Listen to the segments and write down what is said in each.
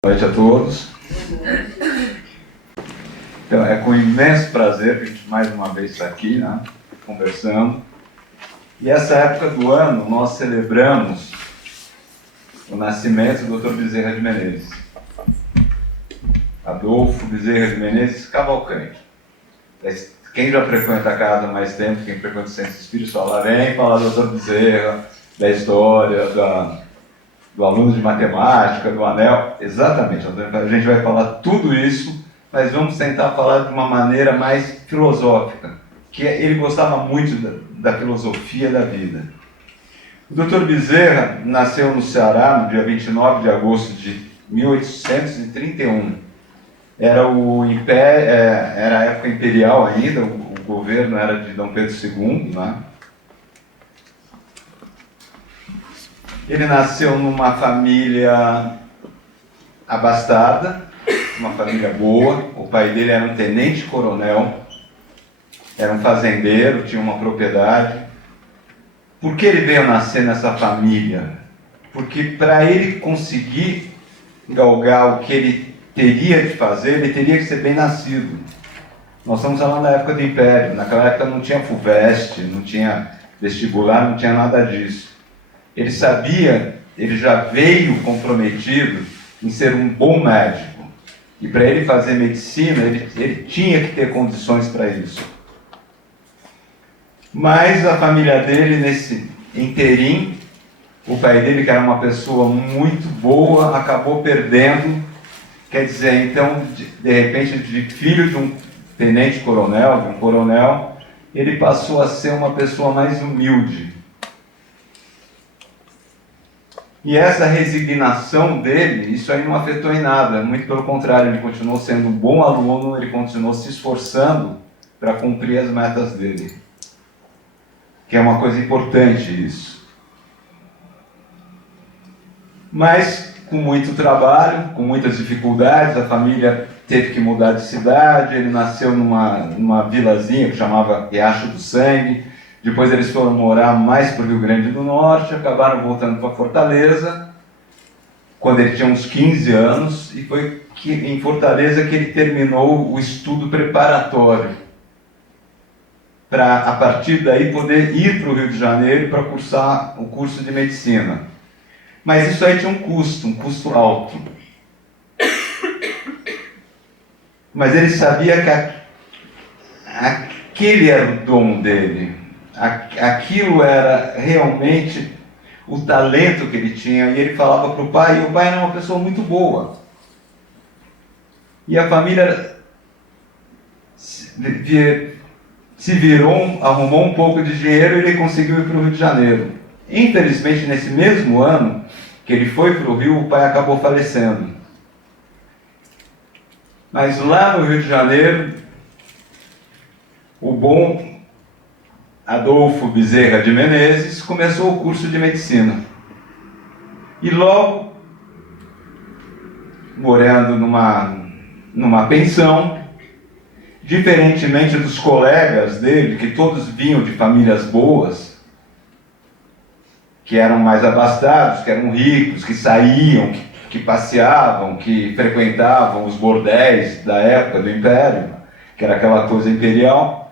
Boa noite a todos. Então, é com imenso prazer que a gente mais uma vez está aqui, né, conversando. E essa época do ano nós celebramos o nascimento do Dr. Bezerra de Menezes. Adolfo Bezerra de Menezes Cavalcante. Quem já frequenta a casa há mais tempo, quem frequenta o Centro Espírita, vem falar do Dr. Bezerra, da história, do aluno de matemática, do anel. Exatamente, a gente vai falar tudo isso, mas vamos tentar falar de uma maneira mais filosófica, que ele gostava muito da filosofia da vida. O Dr. Bezerra nasceu no Ceará no dia 29 de agosto de 1831. Era a época imperial ainda, o governo era de Dom Pedro II, né? Ele nasceu numa família abastada, uma família boa. O pai dele era um tenente-coronel, era um fazendeiro, tinha uma propriedade. Por que ele veio nascer nessa família? Porque para ele conseguir galgar o que ele teria de fazer, ele teria que ser bem nascido. Nós estamos falando da época do Império. Naquela época não tinha FUVEST, não tinha vestibular, não tinha nada disso. Ele sabia, ele já veio comprometido em ser um bom médico. E para ele fazer medicina, ele tinha que ter condições para isso. Mas a família dele, nesse interim, o pai dele, que era uma pessoa muito boa, acabou perdendo. Quer dizer, então, de repente, de filho de um tenente-coronel, de um coronel, ele passou a ser uma pessoa mais humilde. E essa resignação dele, isso aí não afetou em nada, muito pelo contrário, ele continuou sendo um bom aluno, ele continuou se esforçando para cumprir as metas dele. Que é uma coisa importante isso. Mas, com muito trabalho, com muitas dificuldades, a família teve que mudar de cidade, ele nasceu numa vilazinha que chamava Riacho do Sangue. Depois eles foram morar mais para o Rio Grande do Norte, acabaram voltando para Fortaleza, quando ele tinha uns 15 anos, e foi em Fortaleza que ele terminou o estudo preparatório, para, a partir daí, poder ir para o Rio de Janeiro para cursar o curso de medicina. Mas isso aí tinha um custo alto. Mas ele sabia que aquele era o dom dele. Aquilo era realmente o talento que ele tinha, e ele falava para o pai, e o pai era uma pessoa muito boa. E a família se virou, arrumou um pouco de dinheiro e ele conseguiu ir para o Rio de Janeiro. Infelizmente, nesse mesmo ano que ele foi para o Rio, o pai acabou falecendo. Mas lá no Rio de Janeiro, o bom Adolfo Bezerra de Menezes começou o curso de medicina. E logo, morando numa pensão, diferentemente dos colegas dele, que todos vinham de famílias boas, que eram mais abastados, que eram ricos, que saíam, que passeavam, que frequentavam os bordéis da época do Império, que era aquela coisa imperial,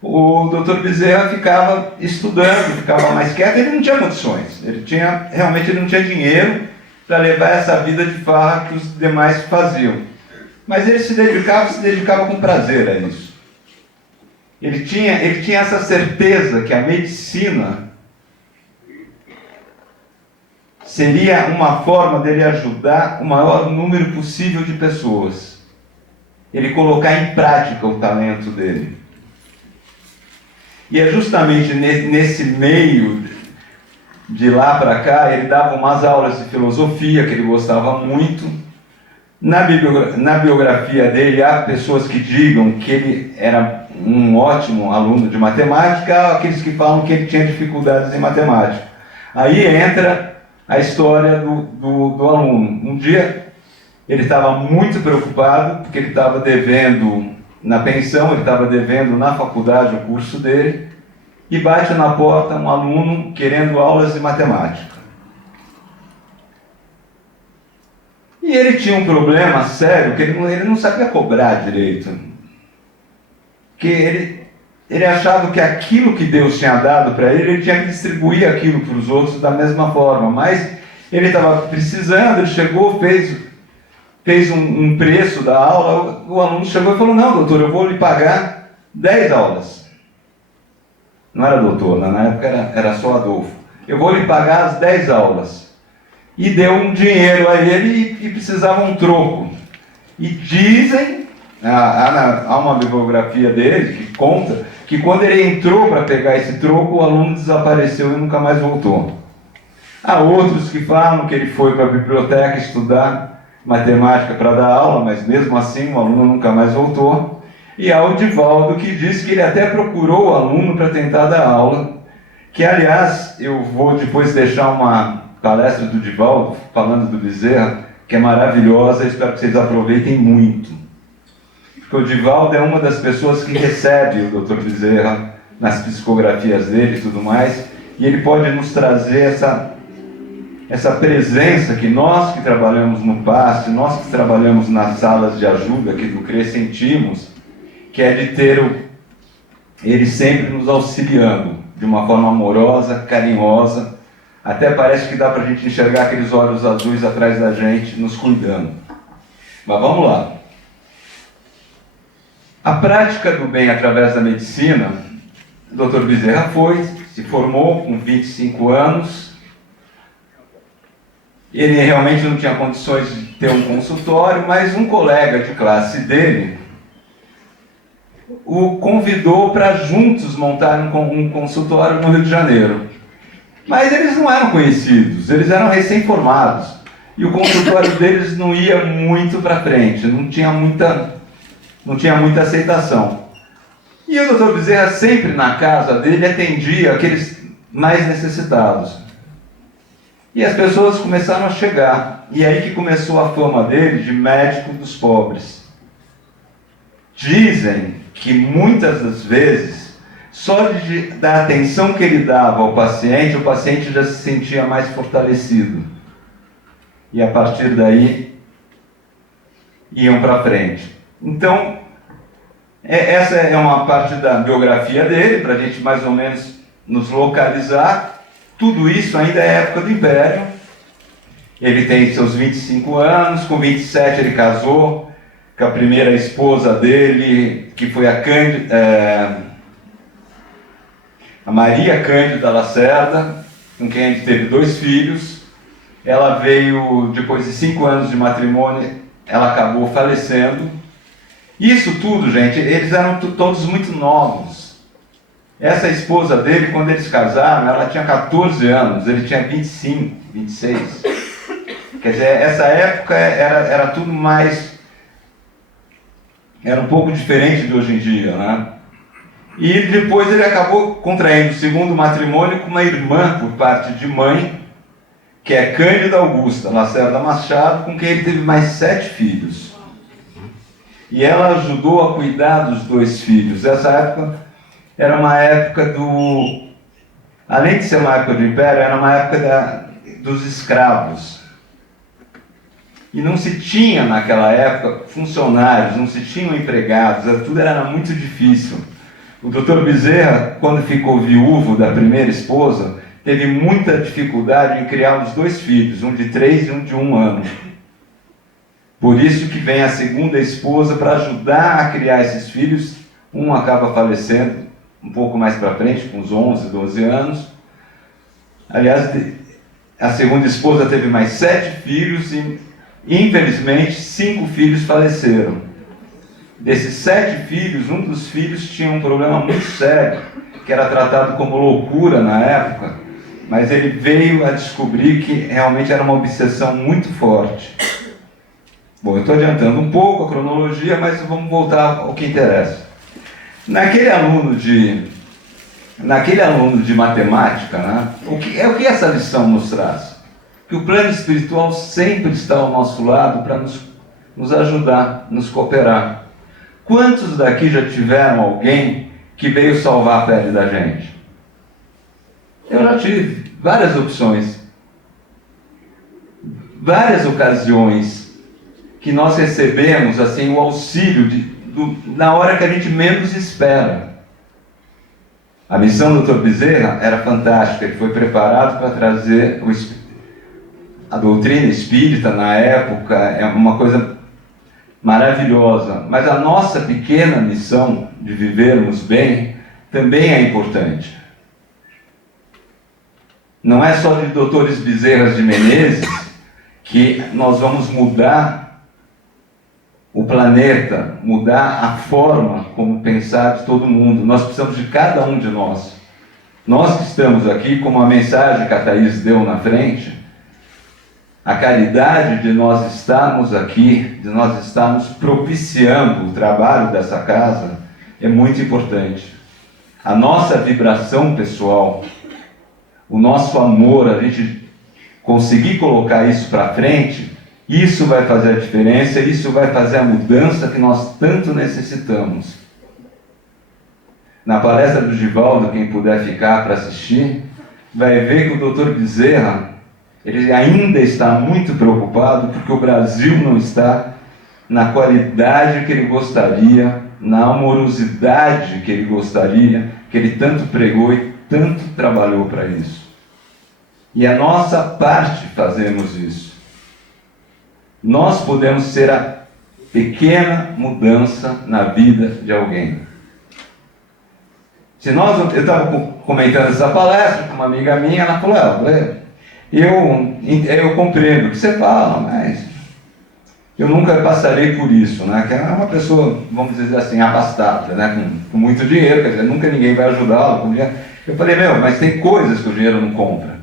o Dr. Bezerra ficava estudando, ficava mais quieto. Ele não tinha condições, realmente ele não tinha dinheiro para levar essa vida de farra que os demais faziam. Mas ele se dedicava com prazer a isso. Ele tinha essa certeza que a medicina seria uma forma dele ajudar o maior número possível de pessoas. Ele colocar em prática o talento dele. E é justamente nesse meio, de lá para cá, ele dava umas aulas de filosofia, que ele gostava muito. Na biografia dele, há pessoas que digam que ele era um ótimo aluno de matemática, há aqueles que falam que ele tinha dificuldades em matemática. Aí entra a história do aluno. Um dia, ele estava muito preocupado, porque ele estava devendo na pensão, ele estava devendo na faculdade o curso dele, e bate na porta um aluno querendo aulas de matemática. E ele tinha um problema sério, que ele não sabia cobrar direito. Que ele achava que aquilo que Deus tinha dado para ele, ele tinha que distribuir aquilo para os outros da mesma forma. Mas ele estava precisando, ele chegou, fez um preço da aula, o aluno chegou e falou, não, doutor, eu vou lhe pagar 10 aulas. Não era doutor, na época era só Adolfo. Eu vou lhe pagar as 10 aulas. E deu um dinheiro a ele e precisava um troco. E dizem, há uma bibliografia dele que conta que quando ele entrou para pegar esse troco, o aluno desapareceu e nunca mais voltou. Há outros que falam que ele foi para a biblioteca estudar matemática para dar aula, mas mesmo assim o aluno nunca mais voltou. E há o Divaldo que diz que ele até procurou o aluno para tentar dar aula, que aliás eu vou depois deixar uma palestra do Divaldo falando do Bezerra, que é maravilhosa, espero que vocês aproveitem muito. Porque o Divaldo é uma das pessoas que recebe o Dr. Bezerra nas psicografias dele e tudo mais, e ele pode nos trazer essa presença que nós que trabalhamos no passe, nós que trabalhamos nas salas de ajuda aqui do CRE sentimos, que é de ter ele sempre nos auxiliando, de uma forma amorosa, carinhosa, até parece que dá para a gente enxergar aqueles olhos azuis atrás da gente, nos cuidando. Mas vamos lá. A prática do bem através da medicina, o Dr. Bezerra se formou com 25 anos. Ele realmente não tinha condições de ter um consultório, mas um colega de classe dele o convidou para juntos montar um consultório no Rio de Janeiro. Mas eles não eram conhecidos, eles eram recém-formados. E o consultório deles não ia muito para frente, não tinha muita aceitação. E o Dr. Bezerra sempre na casa dele atendia aqueles mais necessitados. E as pessoas começaram a chegar. E aí que começou a fama dele de médico dos pobres. Dizem que muitas das vezes, só da atenção que ele dava ao paciente, o paciente já se sentia mais fortalecido. E a partir daí, iam para frente. Então, essa é uma parte da biografia dele, para a gente mais ou menos nos localizar. Tudo isso ainda é época do Império. Ele tem seus 25 anos, com 27 ele casou com a primeira esposa dele, que foi a Maria Cândida Lacerda, com quem ele teve 2 filhos. Ela veio, depois de 5 anos de matrimônio, ela acabou falecendo. Isso tudo, gente, eles eram todos muito novos. Essa esposa dele, quando eles casaram, ela tinha 14 anos, ele tinha 25, 26. Quer dizer, essa época era tudo mais... Era um pouco diferente de hoje em dia, né? E depois ele acabou contraindo o segundo matrimônio com uma irmã por parte de mãe, que é Cândida Augusta Lacerda Machado, com quem ele teve mais 7 filhos. E ela ajudou a cuidar dos 2 filhos. Essa época era uma época além de ser uma época do Império, era uma época dos escravos. E não se tinha naquela época funcionários, não se tinham empregados, tudo era muito difícil. O Dr. Bezerra, quando ficou viúvo da primeira esposa, teve muita dificuldade em criar os 2 filhos, um de 3 e um de 1 ano. Por isso que vem a segunda esposa para ajudar a criar esses filhos. Um acaba falecendo um pouco mais para frente, com uns 11, 12 anos. Aliás, a segunda esposa teve mais 7 filhos e, infelizmente, 5 filhos faleceram. Desses 7 filhos, um dos filhos tinha um problema muito sério, que era tratado como loucura na época, mas ele veio a descobrir que realmente era uma obsessão muito forte. Bom, eu estou adiantando um pouco a cronologia, mas vamos voltar ao que interessa. Naquele aluno de matemática, né, o que essa lição nos traz? Que o plano espiritual sempre está ao nosso lado para nos ajudar, nos cooperar. Quantos daqui já tiveram alguém que veio salvar a pele da gente? Eu já tive várias opções, várias ocasiões. que nós recebemos assim, o auxílio na hora que a gente menos espera. A missão do Dr. Bezerra era fantástica, ele foi preparado para trazer a doutrina espírita na época, é uma coisa maravilhosa, mas a nossa pequena missão de vivermos bem também é importante. Não é só de doutores Bezerras de Menezes que nós vamos mudar o planeta, mudar a forma como pensar de todo mundo. Nós precisamos de cada um de nós. Nós que estamos aqui, como a mensagem que a Thaís deu na frente, a caridade de nós estarmos aqui, de nós estarmos propiciando o trabalho dessa casa, é muito importante. A nossa vibração pessoal, o nosso amor, a gente conseguir colocar isso para frente, isso vai fazer a diferença, isso vai fazer a mudança que nós tanto necessitamos. Na palestra do Givaldo, quem puder ficar para assistir, vai ver que o Dr. Bezerra, ele ainda está muito preocupado porque o Brasil não está na qualidade que ele gostaria, na amorosidade que ele gostaria, que ele tanto pregou e tanto trabalhou para isso. E a nossa parte fazemos isso. Nós podemos ser a pequena mudança na vida de alguém. Eu estava comentando essa palestra com uma amiga minha, ela falou, eu compreendo o que você fala, mas eu nunca passarei por isso, né? Que é uma pessoa, vamos dizer assim, abastada, né? Com muito dinheiro, quer dizer, nunca ninguém vai ajudá-lo com dinheiro. Eu falei, mas tem coisas que o dinheiro não compra.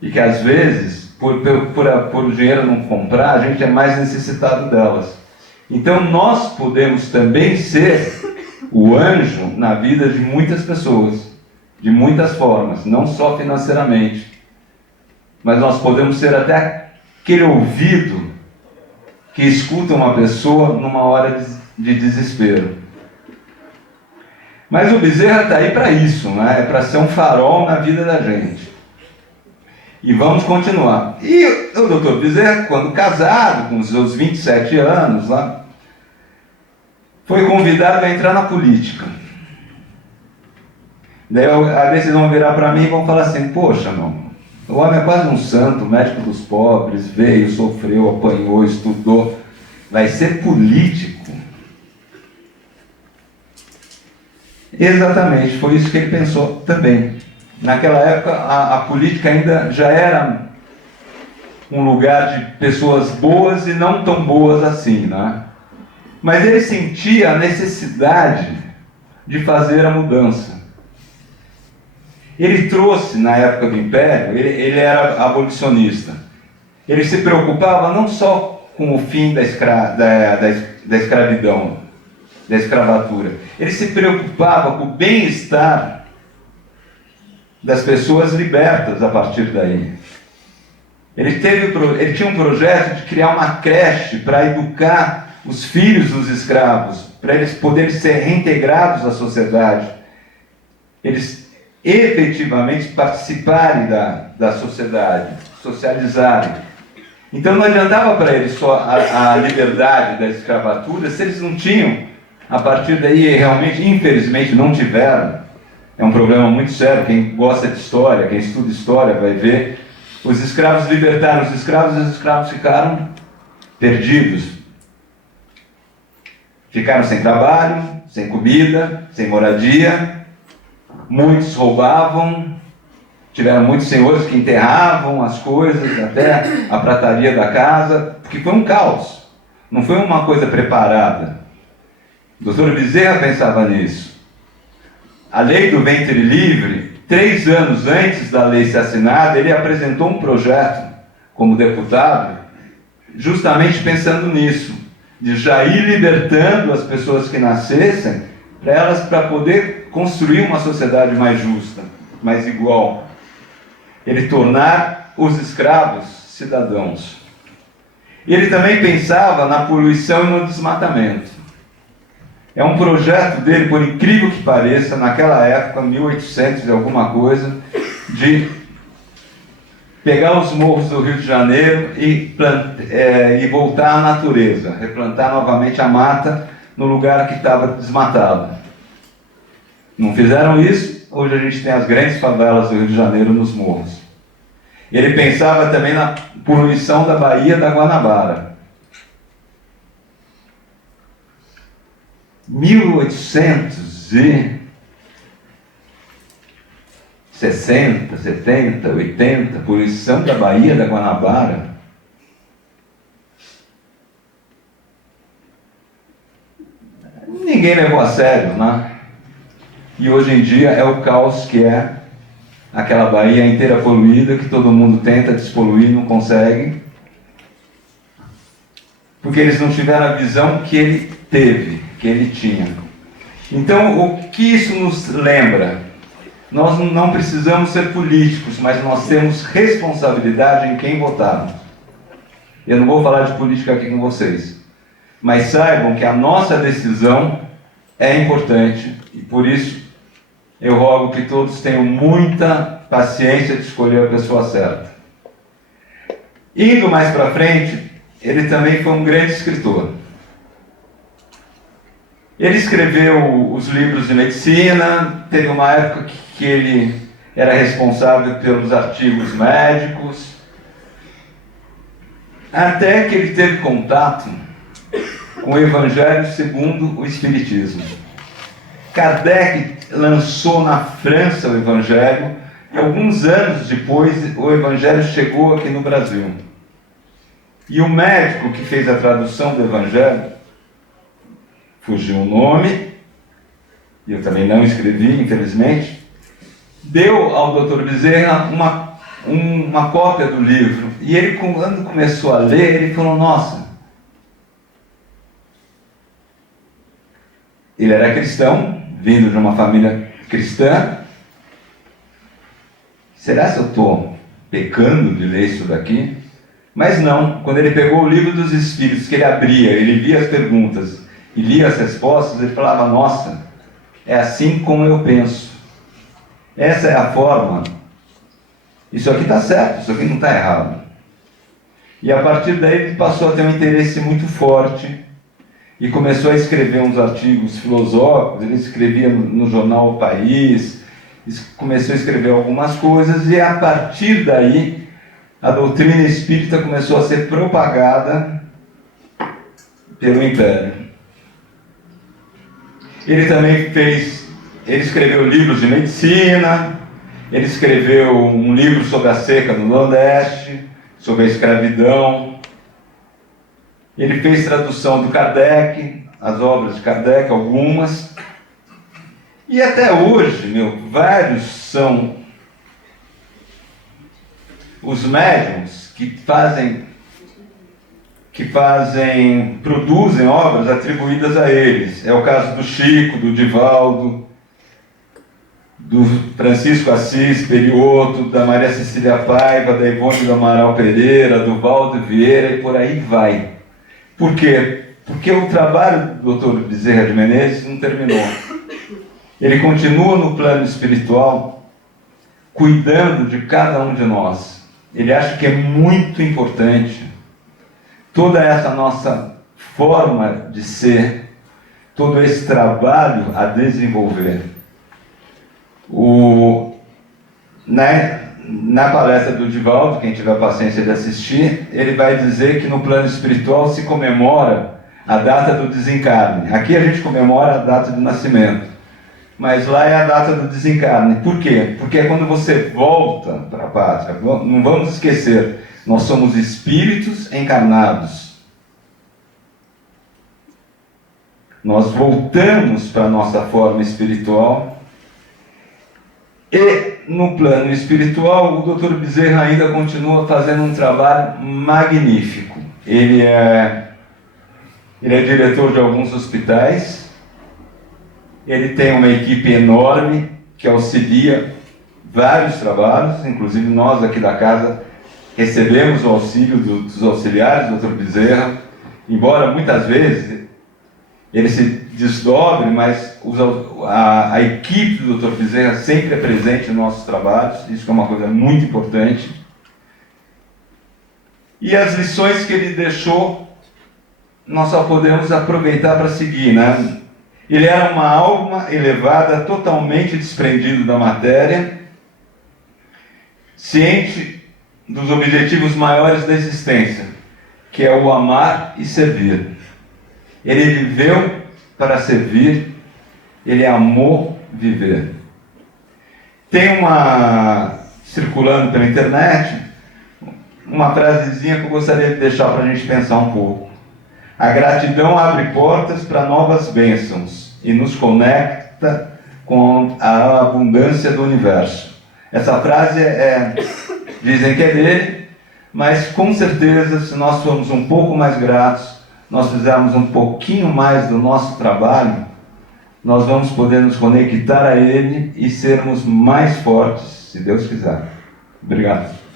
E que às vezes, por o dinheiro não comprar, a gente é mais necessitado delas. Então nós podemos também ser o anjo na vida de muitas pessoas, de muitas formas, não só financeiramente. Mas nós podemos ser até aquele ouvido que escuta uma pessoa numa hora de desespero. Mas o Bezerra está aí para isso, né? É para ser um farol na vida da gente. E vamos continuar. E o Dr. Bezerra, quando casado, com os seus 27 anos, lá, foi convidado a entrar na política. Daí eles vão virar para mim e vão falar assim, poxa, não, o homem é quase um santo, médico dos pobres, veio, sofreu, apanhou, estudou, vai ser político. Exatamente, foi isso que ele pensou também. Naquela época, a política ainda já era um lugar de pessoas boas e não tão boas assim, né? Mas ele sentia a necessidade de fazer a mudança. Ele trouxe, na época do Império, ele era abolicionista. Ele se preocupava não só com o fim da escravidão, da escravatura. Ele se preocupava com o bem-estar das pessoas libertas a partir daí. Ele tinha um projeto de criar uma creche para educar os filhos dos escravos, para eles poderem ser reintegrados à sociedade, eles efetivamente participarem da sociedade, socializarem. Então não adiantava para eles só a liberdade da escravatura, se eles não tinham, a partir daí realmente, infelizmente, não tiveram. É um problema muito sério. Quem gosta de história, quem estuda história vai ver. Os escravos libertaram os escravos e os escravos ficaram perdidos. Ficaram sem trabalho, sem comida, sem moradia. Muitos roubavam. Tiveram muitos senhores que enterravam as coisas, até a prataria da casa, porque foi um caos. Não foi uma coisa preparada. O Dr. Bezerra pensava nisso. A lei do ventre livre, 3 anos antes da lei ser assinada, ele apresentou um projeto como deputado, justamente pensando nisso, de já ir libertando as pessoas que nascessem, para poder construir uma sociedade mais justa, mais igual. Ele tornar os escravos cidadãos. E ele também pensava na poluição e no desmatamento. É um projeto dele, por incrível que pareça, naquela época, 1800 e alguma coisa, de pegar os morros do Rio de Janeiro e voltar à natureza, replantar novamente a mata no lugar que estava desmatado. Não fizeram isso, hoje a gente tem as grandes favelas do Rio de Janeiro nos morros. Ele pensava também na poluição da Baía da Guanabara. 1860, 70, 80, poluição da Baía da Guanabara. Ninguém levou a sério, né? E hoje em dia é o caos que é aquela baía inteira poluída, que todo mundo tenta despoluir, não consegue, porque eles não tiveram a visão que ele teve, que ele tinha. Então, o que isso nos lembra? Nós não precisamos ser políticos, mas nós temos responsabilidade em quem votarmos. Eu não vou falar de política aqui com vocês, mas saibam que a nossa decisão é importante, e por isso eu rogo que todos tenham muita paciência de escolher a pessoa certa. Indo mais para frente, ele também foi um grande escritor. Ele escreveu os livros de medicina, teve uma época que ele era responsável pelos artigos médicos, até que ele teve contato com o Evangelho segundo o Espiritismo. Kardec lançou na França o Evangelho, e alguns anos depois o Evangelho chegou aqui no Brasil. E o médico que fez a tradução do Evangelho, fugiu o nome, e eu também não escrevi, infelizmente, deu ao Dr. Bezerra uma cópia do livro. E ele, quando começou a ler, ele falou, nossa, ele era cristão, vindo de uma família cristã. Será que eu estou pecando de ler isso daqui? Mas não, quando ele pegou o livro dos Espíritos, que ele abria, ele via as perguntas e lia as respostas, ele falava, nossa, é assim como eu penso. Essa é a forma. Isso aqui está certo, isso aqui não está errado. E a partir daí ele passou a ter um interesse muito forte e começou a escrever uns artigos filosóficos. Ele escrevia no jornal O País, começou a escrever algumas coisas, e a partir daí a doutrina espírita começou a ser propagada pelo Império. Ele também ele escreveu livros de medicina, ele escreveu um livro sobre a seca no Nordeste, sobre a escravidão. Ele fez tradução do Kardec, as obras de Kardec, algumas. E até hoje, vários são os médiuns que produzem obras atribuídas a eles. É o caso do Chico, do Divaldo, do Francisco Assis Perioto, da Maria Cecília Paiva, da Ivone do Amaral Pereira, do Valdo Vieira, e por aí vai. Por quê? Porque o trabalho do Dr. Bezerra de Menezes não terminou. Ele continua no plano espiritual, cuidando de cada um de nós. Ele acha que é muito importante toda essa nossa forma de ser, todo esse trabalho a desenvolver. Na palestra do Divaldo, quem tiver paciência de assistir, ele vai dizer que no plano espiritual se comemora a data do desencarne. Aqui a gente comemora a data do nascimento, mas lá é a data do desencarne. Por quê? Porque é quando você volta para a pátria. Não vamos esquecer, nós somos espíritos encarnados. Nós voltamos para a nossa forma espiritual. E no plano espiritual, o Dr. Bezerra ainda continua fazendo um trabalho magnífico. Ele é diretor de alguns hospitais, ele tem uma equipe enorme que auxilia vários trabalhos, inclusive nós aqui da casa recebemos o auxílio dos auxiliares do Dr. Bezerra, embora muitas vezes ele se desdobre, mas a equipe do Dr. Bezerra sempre é presente nos nossos trabalhos. Isso é uma coisa muito importante. E as lições que ele deixou, nós só podemos aproveitar para seguir, né? Ele era uma alma elevada, totalmente desprendido da matéria, ciente dos objetivos maiores da existência, que é o amar e servir. Ele viveu para servir, ele amou viver. Tem circulando pela internet, uma frasezinha que eu gostaria de deixar para a gente pensar um pouco. A gratidão abre portas para novas bênçãos e nos conecta com a abundância do universo. Essa frase dizem que é dele, mas com certeza, se nós formos um pouco mais gratos, nós fizermos um pouquinho mais do nosso trabalho, nós vamos poder nos conectar a ele e sermos mais fortes, se Deus quiser. Obrigado.